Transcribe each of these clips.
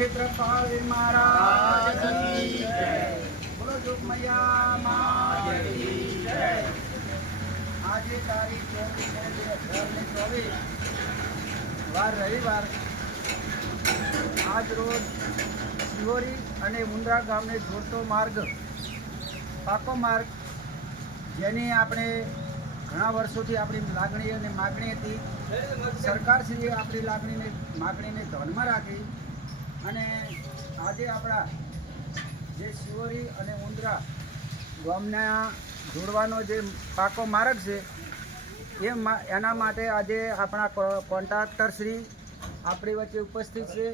ક્ષેત્રપાળ મહારાજ બોલો જોગમૈયા આજે તારીખ ચોવીસ હજાર ચોવીસ. વાર રવિવાર. આજ રોજ શિહોરી અને મુંદ્રા ગામને જોડતો માર્ગ, પાકો માર્ગ, જેની આપણે ઘણા વર્ષોથી આપણી લાગણી અને માગણી હતી. સરકારશ્રીએ આપણી લાગણીને, માગણીને ધ્યાનમાં રાખી. અને આજે આપણા જે શિવરી અને ઉંદરા ગામના જોડવાનો જે પાકો માર્ગ છે, એ એના માટે આજે આપણા કોન્ટ્રાક્ટર શ્રી આપણી વચ્ચે ઉપસ્થિત છે.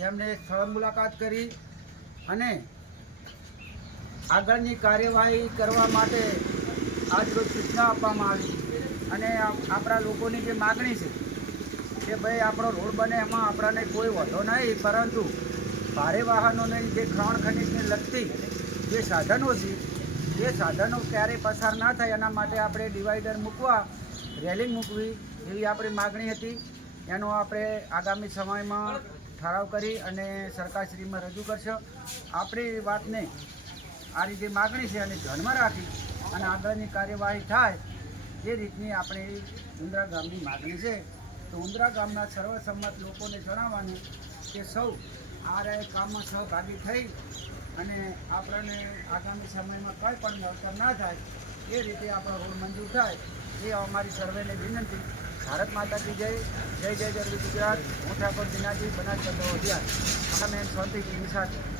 એમને સ્થળ મુલાકાત કરી અને આગળની કાર્યવાહી કરવા માટે આજરોજ સૂચના આપવામાં આવી. અને આપણા લોકોની જે માગણી છે કે ભાઈ, આપણો રોડ બને એમાં આપણાને કોઈ વધો નહીં, પરંતુ ભારે વાહનોને જે ખાણ ખનીજને લગતી જે સાધનો છે એ સાધનો ક્યારેય પસાર ના થાય, એના માટે આપણે ડિવાઈડર મૂકવા, રેલિંગ મૂકવી એવી આપણી માગણી હતી. એનો આપણે આગામી સમયમાં ઠરાવ કરી અને સરકારશ્રીમાં રજૂ કરશો. આપણી વાતને આ રીતે માગણી છે અને ધ્યાનમાં રાખી અને આગળની કાર્યવાહી થાય, એ રીતની આપણી ઉંદરા ગામની માગણી છે. તો ઉંદરા ગામના સર્વસંમત લોકોને જણાવવાનું કે સૌ આ કામમાં સહભાગી થઈ અને આપણને આગામી સમયમાં કંઈ પણ નવતર ના થાય, એ રીતે આપણો રોડ મંજૂર થાય, એ અમારી સર્વેને વિનંતી. ભારત માતા કી જય જય જય ગરવી ગુજરાત. હું ઠાકોર દિનાજી બનાસકાંઠા અભિયાન અમે શાંતિ સાથે